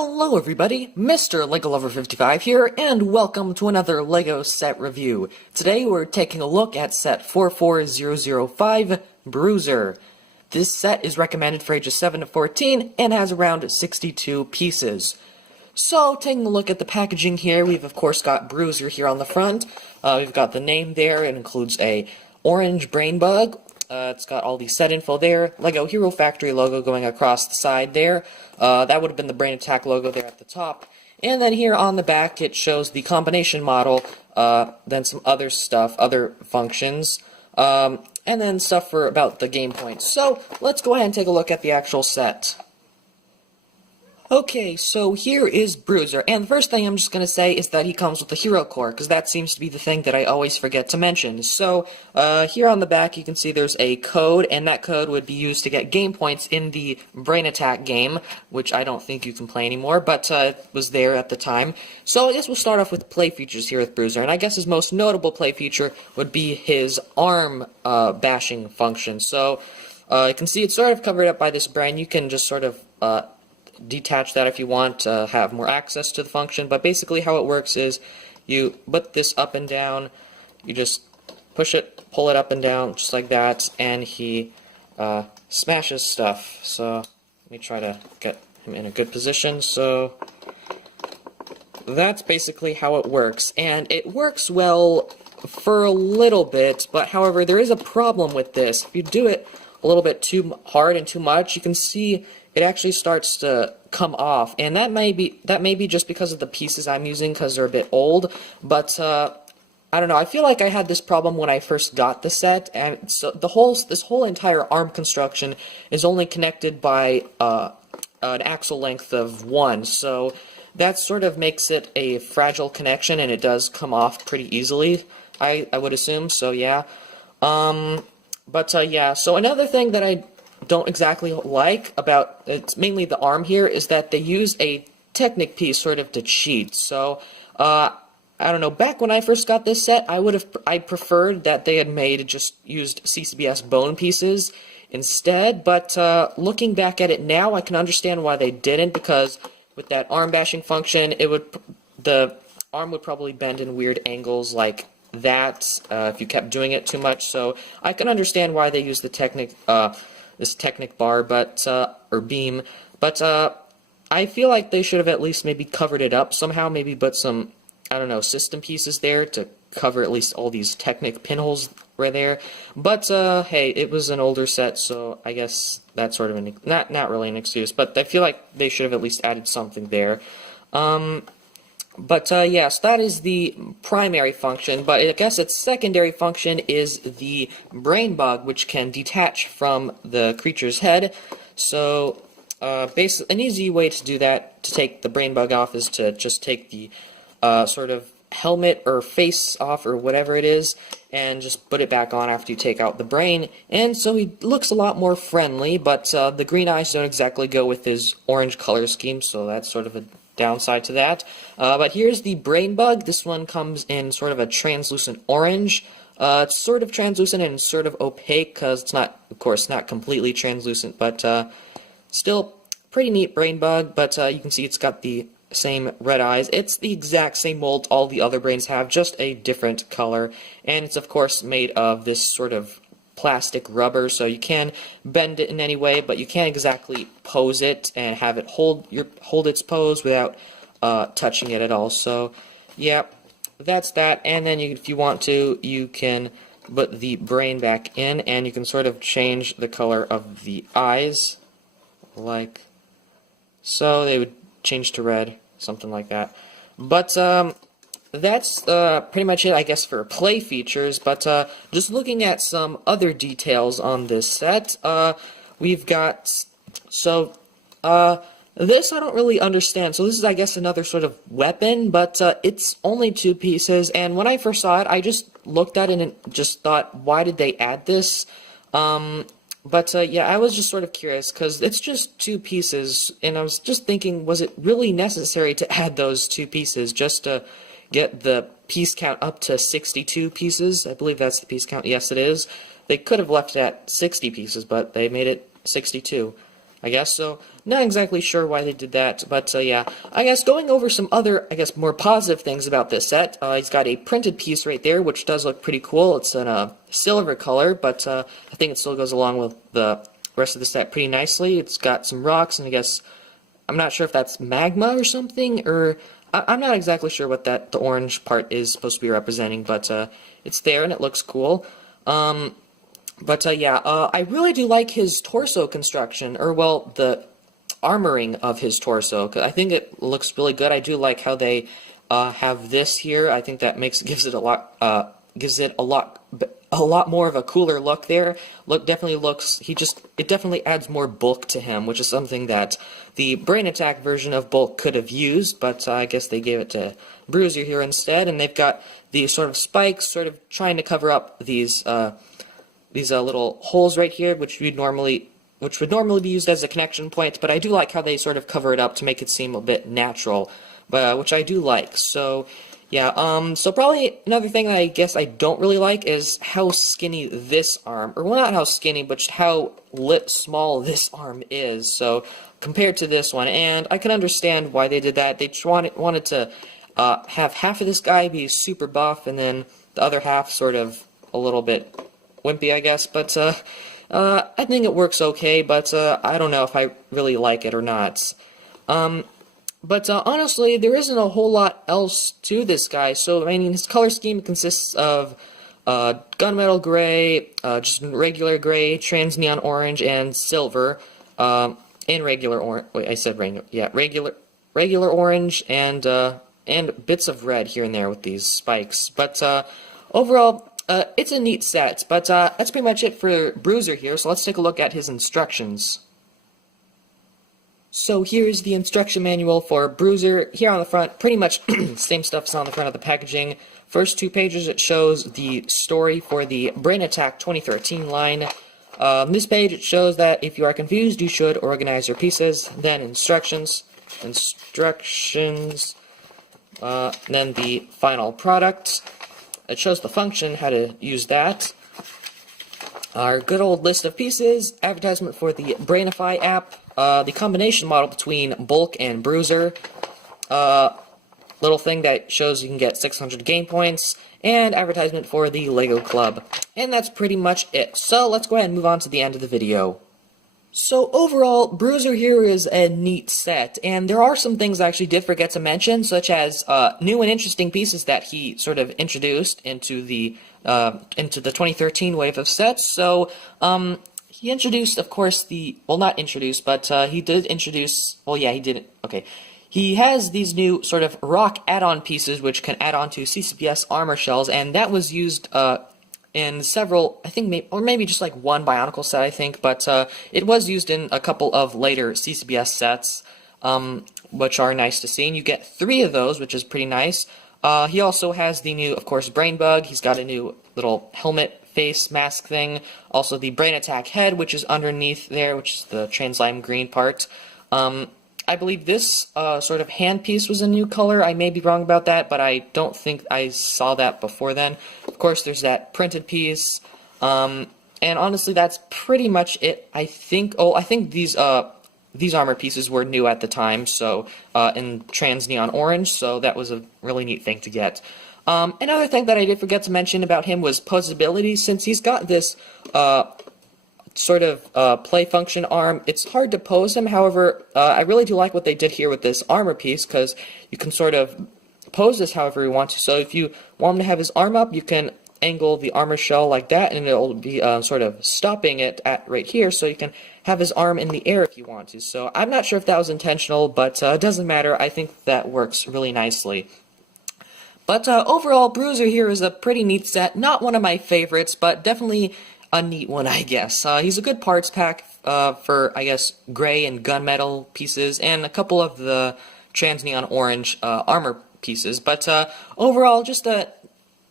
Hello everybody, Mr. LEGO Lover 55 here, and welcome to another LEGO set review. Today we're taking a look at set 44005, Bruizer. This set is recommended for ages 7 to 14 and has around 62 pieces. So, taking a look at the packaging here, we've of course got Bruizer here on the front. We've got the name there. It includes a orange brain bug. It's got all the set info there, LEGO Hero Factory logo going across the side there. That would have been the Brain Attack logo there at the top. And then here on the back it shows the combination model, then some other stuff, other functions, and then stuff for about the game points. So let's go ahead and take a look at the actual set. Okay, so here is Bruizer, and the first thing I'm just going to say is that he comes with the Hero Core, because that seems to be the thing that I always forget to mention. So, here on the back you can see there's a code, and that code would be used to get game points in the Brain Attack game, which I don't think you can play anymore, but it was there at the time. So I guess we'll start off with play features here with Bruizer, and I guess his most notable play feature would be his arm bashing function. So, you can see it's sort of covered up by this brain. You can just sort of detach that if you want to have more access to the function, but basically how it works is you put this up and down, you just push it, pull it up and down just like that, and he smashes stuff. So let me try to get him in a good position. So that's basically how it works, and it works well for a little bit, but however there is a problem with this. If you do it a little bit too hard and too much, you can see it actually starts to come off, and that may be just because of the pieces I'm using, because they're a bit old, but I don't know, I feel like I had this problem when I first got the set, and so this whole entire arm construction is only connected by an axle length of 1, so that sort of makes it a fragile connection, and it does come off pretty easily, I would assume, so yeah. Yeah, so another thing that I don't exactly like about it's mainly the arm here is that they use a Technic piece sort of to cheat. So I don't know, back when I first got this set, I preferred that they had used CCBS bone pieces instead, but looking back at it now, I can understand why they didn't, because with that arm bashing function, the arm would probably bend in weird angles like that if you kept doing it too much. So I can understand why they use the this Technic bar, or beam, but I feel like they should have at least maybe covered it up somehow, maybe put some, I don't know, system pieces there to cover at least all these Technic pinholes right there. But hey, it was an older set, so I guess that's sort of not really an excuse, but I feel like they should have at least added something there. Yes, that is the primary function, but I guess its secondary function is the brain bug, which can detach from the creature's head. So, basically, an easy way to do that, to take the brain bug off, is to just take the sort of helmet or face off, or whatever it is, and just put it back on after you take out the brain. And so he looks a lot more friendly, but the green eyes don't exactly go with his orange color scheme, so that's sort of a downside to that. But here's the brain bug. This one comes in sort of a translucent orange. It's sort of translucent and sort of opaque, because it's not, of course, not completely translucent, but still pretty neat brain bug. But you can see it's got the same red eyes. It's the exact same mold all the other brains have, just a different color. And it's of course made of this sort of plastic rubber, so you can bend it in any way, but you can't exactly pose it and have it hold its pose without touching it at all. So yeah, that's that. And then if you want to, you can put the brain back in, and you can sort of change the color of the eyes, like so. They would change to red, something like that. But that's pretty much it, I guess, for play features. But just looking at some other details on this set, we've got, this I don't really understand. So this is, I guess, another sort of weapon, but it's only 2 pieces, and when I first saw it, I just looked at it and just thought, why did they add this? Yeah, I was just sort of curious, because it's just 2 pieces, and I was just thinking, was it really necessary to add those 2 pieces just to get the piece count up to 62 pieces? I believe that's the piece count. Yes, it is. They could have left it at 60 pieces, but they made it 62. I guess so. not exactly sure why they did that, but yeah. I guess going over some other, I guess, more positive things about this set, he's got a printed piece right there, which does look pretty cool. It's in a silver color, but I think it still goes along with the rest of the set pretty nicely. It's got some rocks, and I guess, I'm not sure if that's magma or something, or I'm not exactly sure what the orange part is supposed to be representing, but it's there and it looks cool. Yeah, I really do like his torso construction, or well, the armoring of his torso. 'Cause I think it looks really good. I do like how they have this here. I think that gives it a lot more of a cooler look there. It definitely adds more bulk to him, which is something that the Brain Attack version of bulk could have used, but I guess they gave it to Bruizer here instead. And they've got these sort of spikes, sort of trying to cover up these little holes right here, which would normally be used as a connection point, but I do like how they sort of cover it up to make it seem a bit natural, which I do like. So, yeah, so probably another thing that I guess I don't really like is how skinny this arm, or well, not how skinny, but how small this arm is, so compared to this one, and I can understand why they did that. They wanted to have half of this guy be super buff, and then the other half sort of a little bit wimpy, I guess, but I think it works okay, but I don't know if I really like it or not. Honestly, there isn't a whole lot else to this guy. So, I mean, his color scheme consists of gunmetal gray, just regular gray, trans neon orange, and silver, and regular orange. Wait, I said regular. Yeah, regular orange, and bits of red here and there with these spikes. But overall, it's a neat set. But that's pretty much it for Bruizer here. So let's take a look at his instructions. So here's the instruction manual for Bruizer. Here on the front, pretty much same stuff's on the front of the packaging. First 2 pages, it shows the story for the Brain Attack 2013 line. This page, it shows that if you are confused, you should organize your pieces. Then instructions, then the final product. It shows the function, how to use that. Our good old list of pieces, advertisement for the Brainify app, the combination model between Bulk and Bruizer, little thing that shows you can get 600 game points, and advertisement for the Lego Club. And that's pretty much it. So let's go ahead and move on to the end of the video. So overall, Bruizer here is a neat set, and there are some things I actually did forget to mention, such as new and interesting pieces that he sort of introduced into the 2013 wave of sets. So he introduced, of course, not introduced, but he did introduce. Well, yeah, he didn't. Okay. He has these new sort of rock add-on pieces which can add on to CCPS armor shells, and that was used in several, I think, maybe just like one Bionicle set, I think, but it was used in a couple of later CCPS sets, which are nice to see, and you get 3 of those, which is pretty nice. He also has the new, of course, Brain Bug. He's got a new little helmet face mask thing, also the Brain Attack head, which is underneath there, which is the trans lime green part. I believe this sort of handpiece was a new color. I may be wrong about that, but I don't think I saw that before then. Of course, there's that printed piece, and honestly, that's pretty much it. I think these armor pieces were new at the time, so in trans neon orange, so that was a really neat thing to get. Another thing that I did forget to mention about him was posability. Since he's got this sort of play function arm, it's hard to pose him. However, I really do like what they did here with this armor piece, because you can sort of pose this however you want to. So if you want him to have his arm up, you can angle the armor shell like that, and it'll be sort of stopping it at right here, so you can have his arm in the air if you want to. So I'm not sure if that was intentional, but it doesn't matter. I think that works really nicely. But overall, Bruizer here is a pretty neat set. Not one of my favorites, but definitely a neat one, I guess. He's a good parts pack for, I guess, gray and gunmetal pieces, and a couple of the trans neon orange armor pieces. But overall, just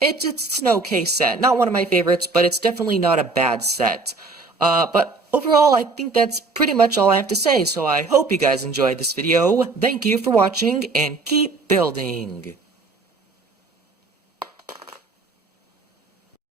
it's an okay set. Not one of my favorites, but it's definitely not a bad set. But overall, I think that's pretty much all I have to say. So I hope you guys enjoyed this video. Thank you for watching, and keep building.